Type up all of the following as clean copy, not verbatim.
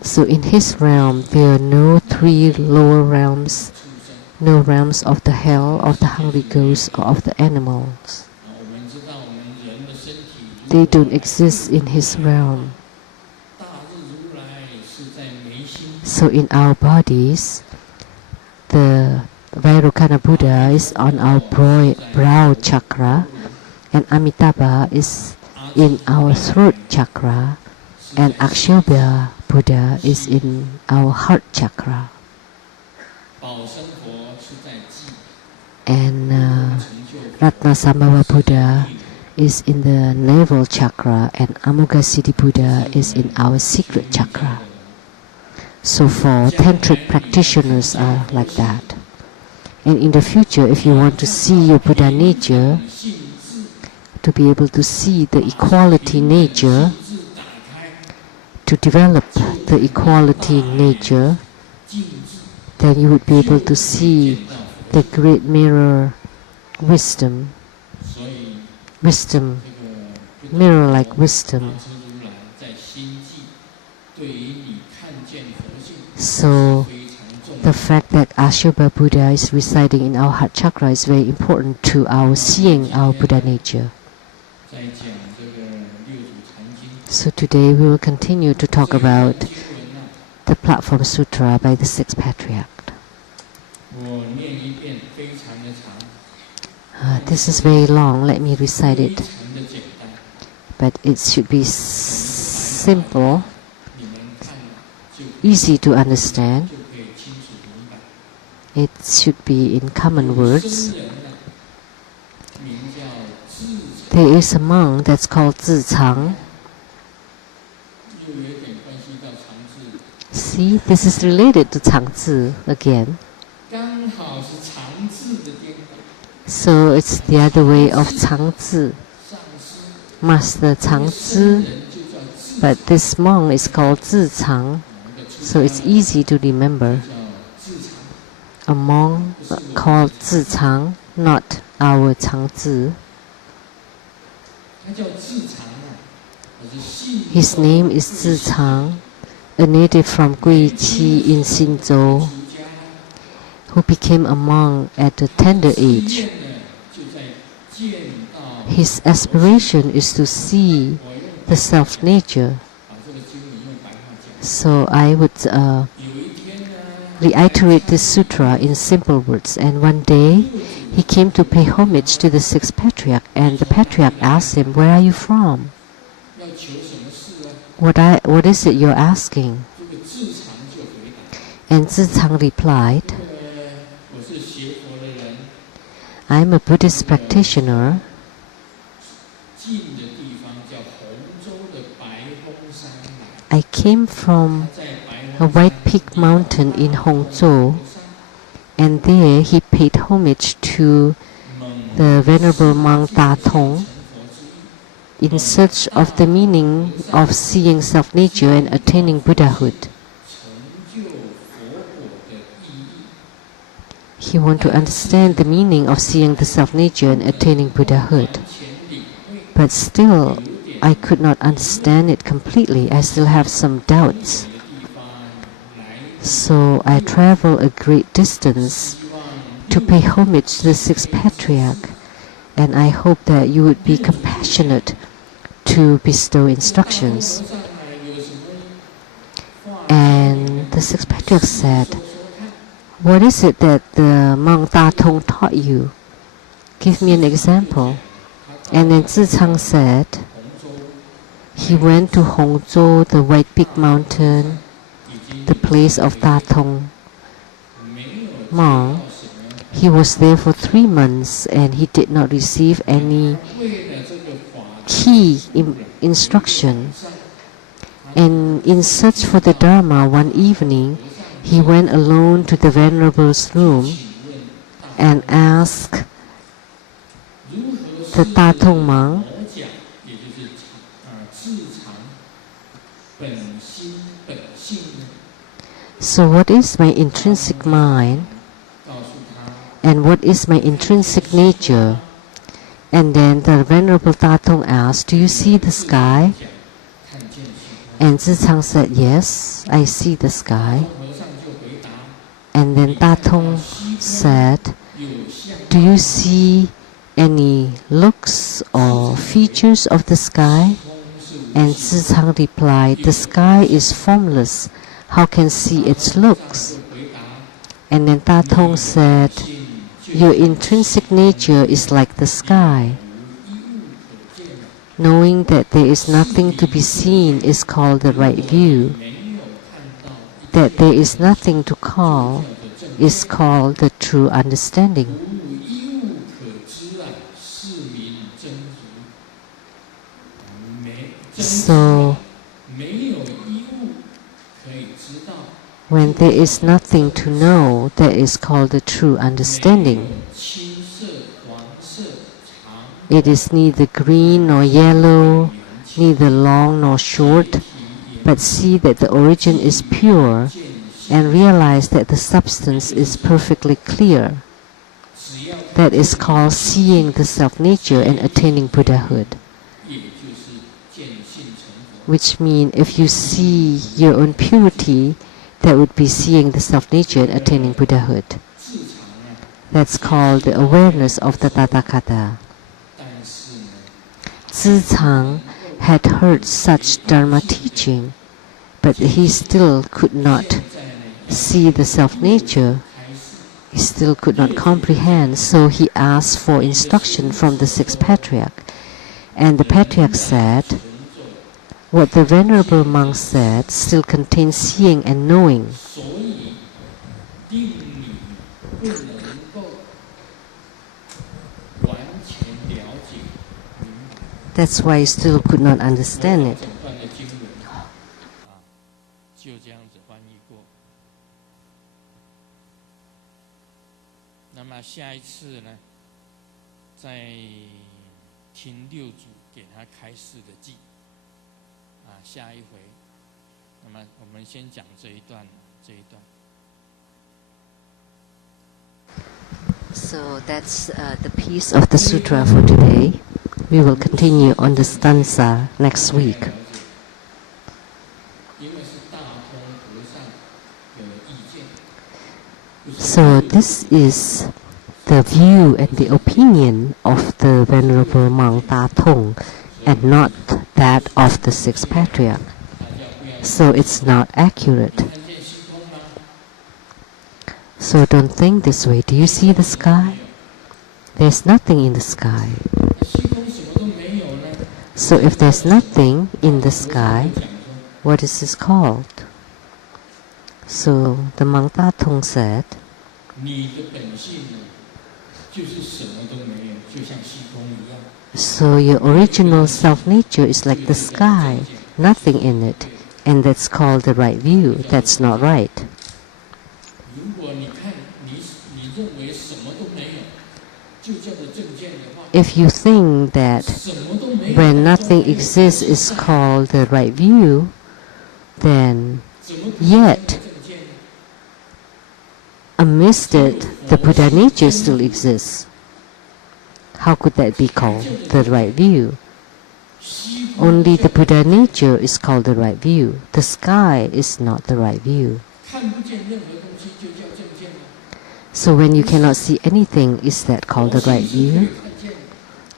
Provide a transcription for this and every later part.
So in his realm, there are no three lower realms, no realms of the hell, of the hungry ghosts, or of the animals. They don't exist in his realm. So in our bodies, the Vairocana Buddha is on our brow chakra, and Amitabha is in our throat chakra, and Akshobhya Buddha is in our heart chakra. And Ratnasambhava Buddha is in the navel chakra, and Amoghasiddhi Buddha is in our secret chakra. So for tantric practitioners are like that. And in the future, if you want to see your Buddha nature, to be able to see the equality nature, to develop the equality nature, then you would be able to see the great mirror wisdom, mirror like wisdom. So the fact that Akshobhya Buddha is residing in our heart chakra is very important to our seeing our Buddha nature. So today we will continue to talk about the Platform Sutra by the Sixth Patriarch. This is very long, let me recite it. But it should be simple, easy to understand. It should be in common words. There is a monk that's called Tsang. See, this is related to Tsang again. So it's the other way of Tsang, Master Tsang. But this monk is called Tsang, so it's easy to remember. A monk called Tsang, not our Tsang. His name is Tsang, a native from Guiqi in Xinzhou, who became a monk at a tender age. His aspiration is to see the self-nature. So I would reiterate this sutra in simple words. And one day, he came to pay homage to the Sixth Patriarch, and the Patriarch asked him, "Where are you from? What is it you're asking?" And Tsang replied, "I'm a Buddhist practitioner. I came from a White Peak mountain in Hongzhou, and there he paid homage to the Venerable monk Da Tong in search of the meaning of seeing self-nature and attaining Buddhahood. He wanted to understand the meaning of seeing the self-nature and attaining Buddhahood. But still, I could not understand it completely. I still have some doubts. So I traveled a great distance to pay homage to the Sixth Patriarch, and I hope that you would be compassionate to bestow instructions." And the Sixth Patriarch said, "What is it that the monk Da Tong taught you? Give me an example." And then Tsang said, he went to Hongzhou, the White Peak mountain, the place of Da Tong monk. He was there for 3 months, and he did not receive any key instruction. And in search for the Dharma, one evening, he went alone to the Venerable's room and asked the Da Tong monk, "So what is my intrinsic mind, and what is my intrinsic nature?" And then the Venerable Datong asked, "Do you see the sky?" And Tsang said, "Yes, I see the sky." And then Datong said, "Do you see any looks or features of the sky?" And Tsang replied, "The sky is formless. How can see its looks?" And then Datong said, "Your intrinsic nature is like the sky. Knowing that there is nothing to be seen is called the right view. That there is nothing to call is called the true understanding." So, when there is nothing to know, that is called the true understanding. It is neither green nor yellow, neither long nor short, but see that the origin is pure and realize that the substance is perfectly clear. That is called seeing the self-nature and attaining Buddhahood. Which means if you see your own purity, that would be seeing the self-nature and attaining Buddhahood. That's called the awareness of the Tathagata. Tsang had heard such Dharma teaching, but he still could not see the self-nature. He still could not comprehend, so he asked for instruction from the sixth Patriarch. And the Patriarch said, "What the Venerable monk said still contains seeing and knowing. That's why he still could not understand it." 就这样子翻译过。那么下一次呢，再听六祖给他开示的记。下一回，那么我们先讲这一段。So that's the piece of the sutra for today. We will continue on the stanza next week. So this is the view and the opinion of the Venerable monk Datong, and not that of the sixth Patriarch. So it's not accurate. So don't think this way. Do you see the sky? There's nothing in the sky. So if there's nothing in the sky, what is this called? So the monk Datong said, so your original self-nature is like the sky, nothing in it, and that's called the right view. That's not right. If you think that when nothing exists is called the right view, then yet amidst it, the Buddha nature still exists. How could that be called the right view? Only the Buddha nature is called the right view. The sky is not the right view. So when you cannot see anything, is that called the right view?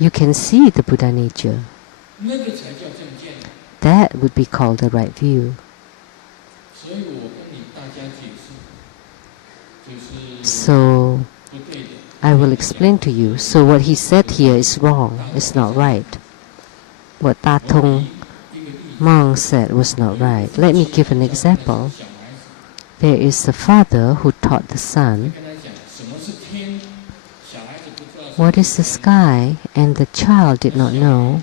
You can see the Buddha nature. That would be called the right view. So I will explain to you. So what he said here is wrong. It's not right. What Datong monk said was not right. Let me give an example. There is a father who taught the son, what is the sky? And the child did not know.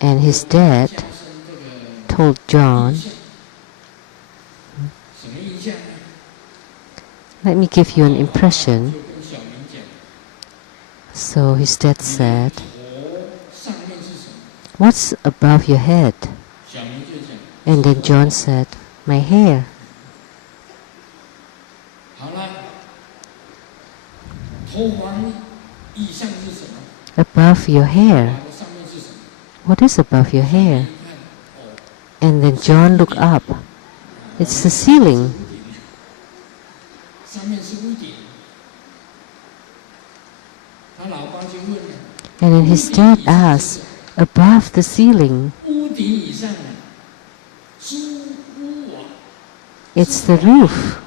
And his dad told John, let me give you an impression. So his dad said, what's above your head? And then John said, my hair. above your hair. What is above your hair? And then John looked up. It's the ceiling. And then his dad asked, above the ceiling? It's the roof.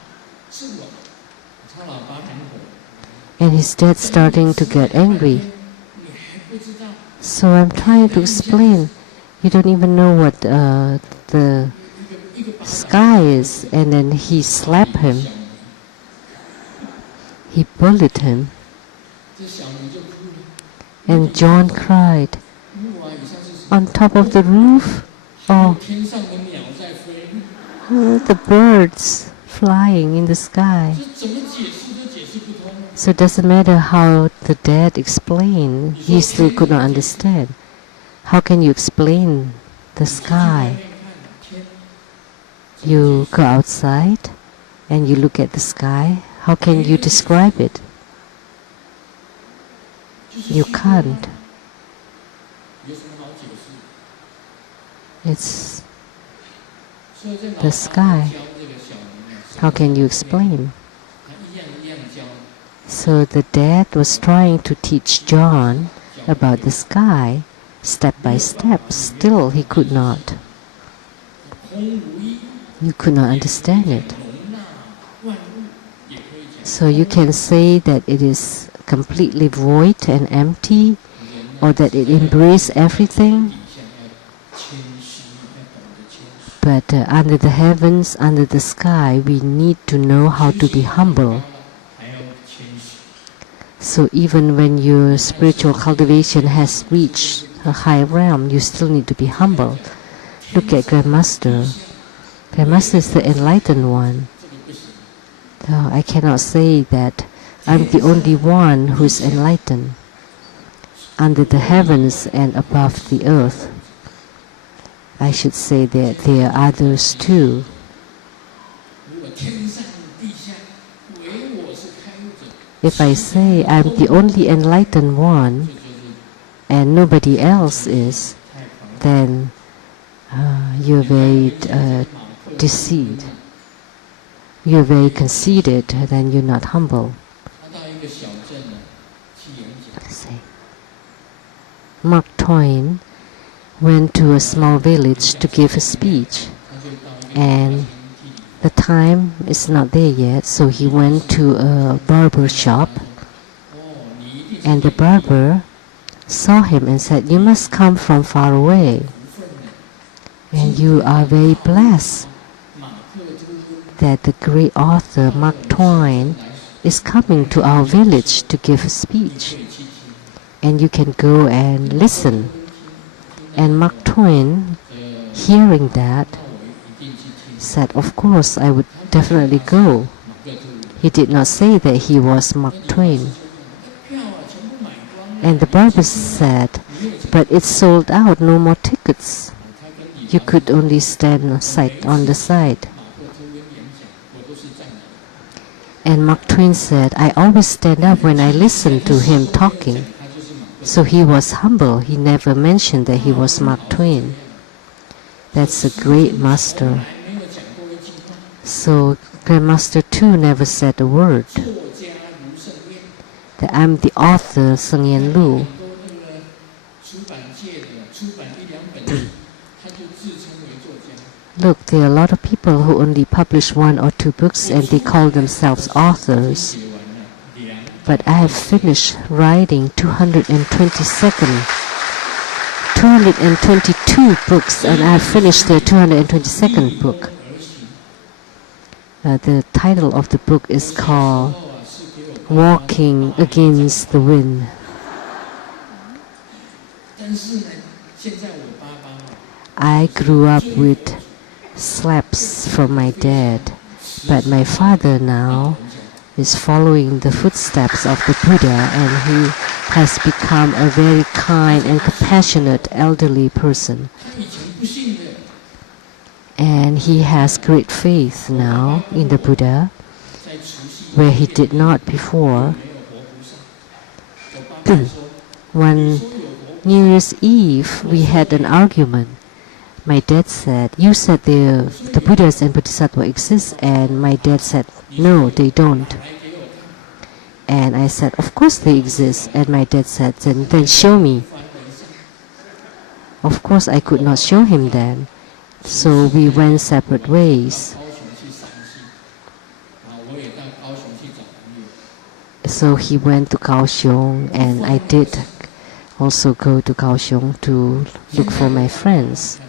And his dad starting to get angry. So I'm trying to explain. You don't even know what the sky is. And then he slapped him. He bullied him. And John cried. On top of the roof? Oh, the birds flying in the sky. So it doesn't matter how the dad explained, he still could not understand. How can you explain the sky? You go outside and you look at the sky. How can you describe it? You can't. It's the sky. How can you explain? So the dad was trying to teach John about the sky, step by step. Still, he could not. You could not understand it. So you can say that it is completely void and empty, or that it embraces everything. But under the heavens, under the sky, we need to know how to be humble. So even when your spiritual cultivation has reached a high realm, you still need to be humble. Look at Grandmaster. Grandmaster is the enlightened one. So I cannot say that I'm the only one who is enlightened under the heavens and above the earth. I should say that there are others too. If I say I'm the only enlightened one and nobody else is, then you're very deceived. You're very conceited, then you're not humble. Mark Twain went to a small village to give a speech, and the time is not there yet, so he went to a barber shop, and the barber saw him and said, "You must come from far away, and you are very blessed that the great author Mark Twain is coming to our village to give a speech, and you can go and listen." And Mark Twain, hearing that, said, "Of course, I would definitely go." He did not say that he was Mark Twain. And the barber said, "But it's sold out, no more tickets. You could only stand on the side." And Mark Twain said, "I always stand up when I listen to him talking." So he was humble. He never mentioned that he was Mark Twain. That's a great master. So Grandmaster too never said a word. That I'm the author, Sheng-yen Lu. Look, there are a lot of people who only publish 1 or 2 books and they call themselves authors. But I have finished writing 222 books, and I have finished the 222nd book. The title of the book is called Walking Against the Wind. I grew up with slaps from my dad, but my father now is following the footsteps of the Buddha, and he has become a very kind and compassionate elderly person. And he has great faith now in the Buddha, where he did not before. One New Year's Eve, we had an argument. My dad said, "You said the Buddhas and Bodhisattva exist," and my dad said, "No, they don't." And I said, "Of course they exist." And my dad said, then show me. Of course, I could not show him then. So we went separate ways. So he went to Kaohsiung, and I did also go to Kaohsiung to look for my friends.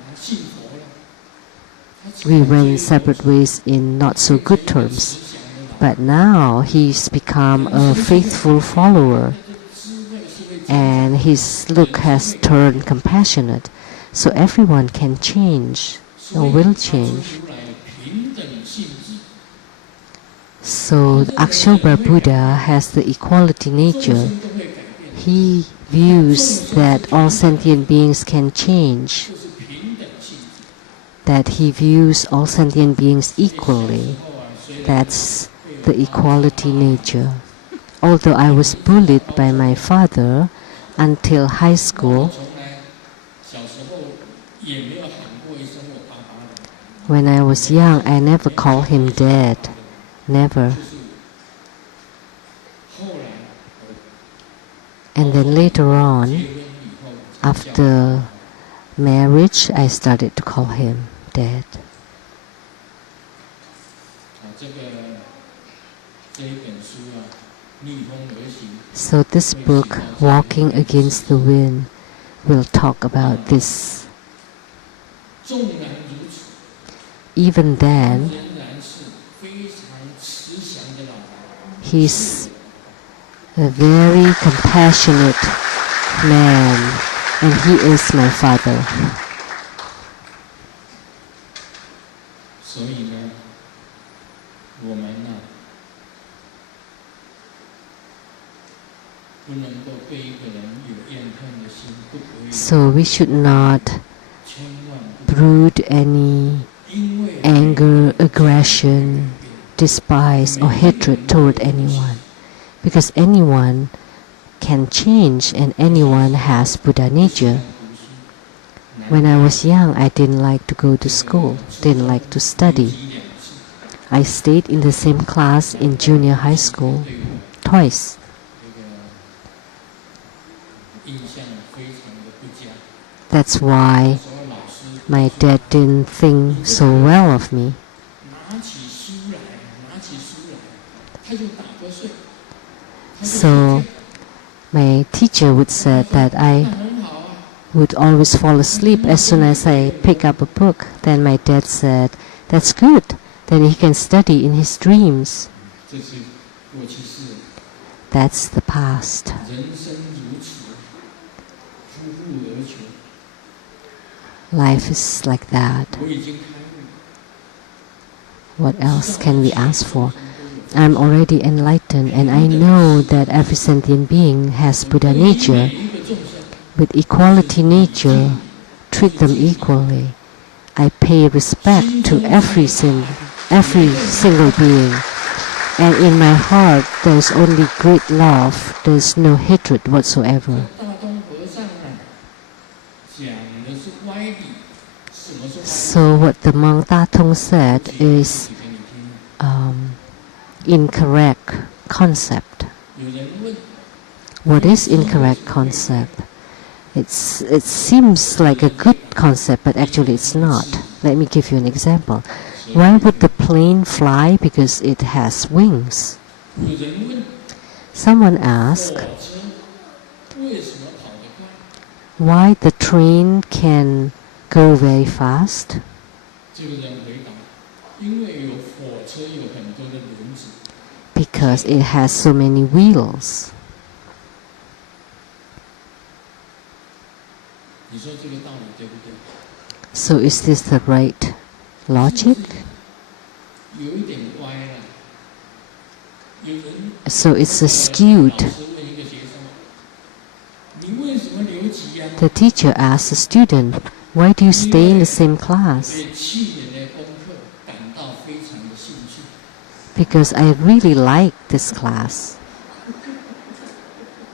We went separate ways in not so good terms. But now he's become a faithful follower, and his look has turned compassionate, so everyone can change or will change. So Akshobhya Buddha has the equality nature. He views that all sentient beings can change, that he views all sentient beings equally. That's the equality nature. Although I was bullied by my father until high school, when I was young, I never called him Dad. Never. And then later on, after marriage, I started to call him Dad. So this book, Walking Against the Wind, will talk about this. Even then, he's a very compassionate man, and he is my father. So we should not brood any anger, aggression, despise or hatred toward anyone, because anyone can change and anyone has Buddha nature. When I was young, I didn't like to go to school, didn't like to study. I stayed in the same class in junior high school twice. That's why my dad didn't think so well of me. So my teacher would say that I would always fall asleep as soon as I pick up a book. Then my dad said, "That's good. Then he can study in his dreams." That's the past. Life is like that. What else can we ask for? I'm already enlightened, and I know that every sentient being has Buddha nature. With equality nature, treat them equally. I pay respect to every single being. And in my heart, there's only great love. There's no hatred whatsoever. So what the monk Da Tong said is incorrect concept. What is incorrect concept? It seems like a good concept, but actually it's not. Let me give you an example. Why would the plane fly? Because it has wings. Someone asked, why the train can go very fast? Because it has so many wheels. So is this the right logic? So it's skewed. The teacher asked the student, why do you stay in the same class? Because I really like this class.